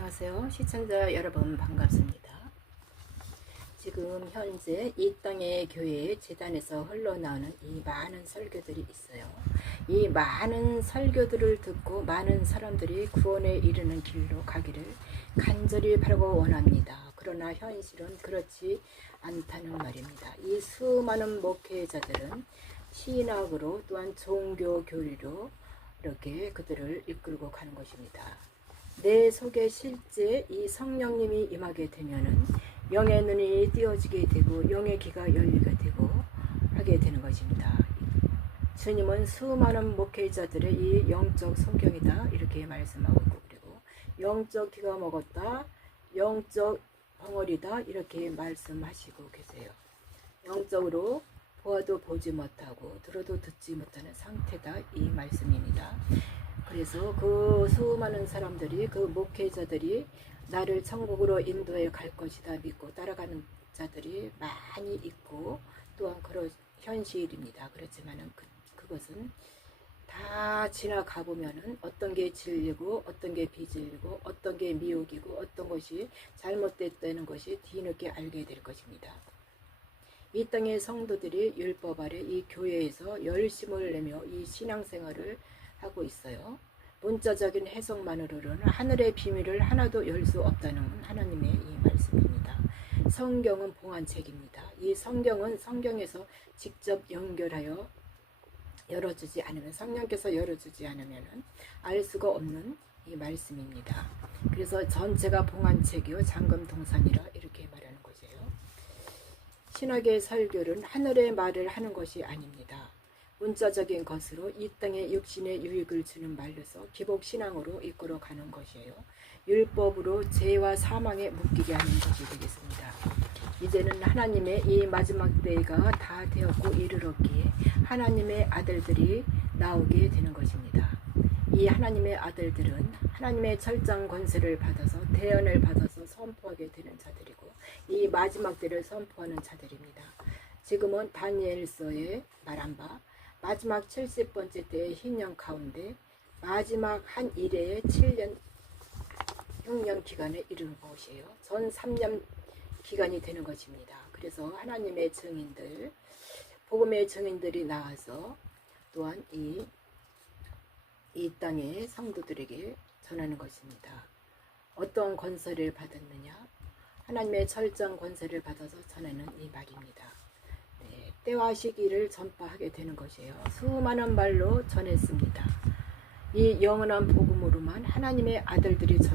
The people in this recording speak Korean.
안녕하세요. 시청자 여러분 반갑습니다. 지금 현재 이 땅의 교회 재단에서 흘러나오는 이 많은 설교들이 있어요. 이 많은 설교들을 듣고 많은 사람들이 구원에 이르는 길로 가기를 간절히 바라고 원합니다. 그러나 현실은 그렇지 않다는 말입니다. 이 수많은 목회자들은 신학으로 또한 종교 교리로 이렇게 그들을 이끌고 가는 것입니다. 내 속에 실제 이 성령님이 임하게 되면은 영의 눈이 띄어지게 되고 영의 귀가 열리게 되고 하게 되는 것입니다. 주님은 수많은 목회자들의 이 영적 성경이다 이렇게 말씀하고 있고 그리고 영적 귀가 먹었다 영적 벙어리다 이렇게 말씀하시고 계세요. 영적으로 보아도 보지 못하고 들어도 듣지 못하는 상태다 이 말씀입니다. 그래서 그 수많은 사람들이 그 목회자들이 나를 천국으로 인도해 갈 것이다 믿고 따라가는 자들이 많이 있고 또한 그런 현실입니다. 그렇지만은 그, 그것은 다 지나가 보면은 어떤 게 진리고 어떤 게 비진리고 어떤 게 미혹이고 어떤 것이 잘못됐다는 것이 뒤늦게 알게 될 것입니다. 이 땅의 성도들이 율법 아래 이 교회에서 열심을 내며 이 신앙생활을 하고 있어요. 문자적인 해석만으로는 하늘의 비밀을 하나도 열 수 없다는 하나님의 이 말씀입니다. 성경은 봉안책입니다. 이 성경은 성경에서 직접 연결하여 열어주지 않으면 성령께서 열어주지 않으면 알 수가 없는 이 말씀입니다. 그래서 전체가 봉안책이요 잠금 동산이라 이렇게 말하는 것이에요. 신학의 설교는 하늘의 말을 하는 것이 아닙니다. 문자적인 것으로 이 땅의 육신의 유익을 주는 말로서 기복 신앙으로 이끌어 가는 것이에요. 율법으로 죄와 사망에 묶이게 하는 것이 되겠습니다. 이제는 하나님의 이 마지막 때가 다 되었고 이르렀기에 하나님의 아들들이 나오게 되는 것입니다. 이 하나님의 아들들은 하나님의 철장 권세를 받아서 대언을 받아서 선포하게 되는 자들이고 이 마지막 때를 선포하는 자들입니다. 지금은 다니엘서에 말한 바 마지막 70번째 때의 흰년 가운데 마지막 한 일회의 7년 흉년 기간에 이르는 것이에요. 전 3년 기간이 되는 것입니다. 그래서 하나님의 증인들, 복음의 증인들이 나와서 또한 이, 이 땅의 성도들에게 전하는 것입니다. 어떤 권세를 받았느냐? 하나님의 철저한 권세를 받아서 전하는 이 말입니다. 네, 때와 시기를 전파하게 되는 것이에요. 수많은 말로 전했습니다. 이 영원한 복음으로만 하나님의 아들들이 전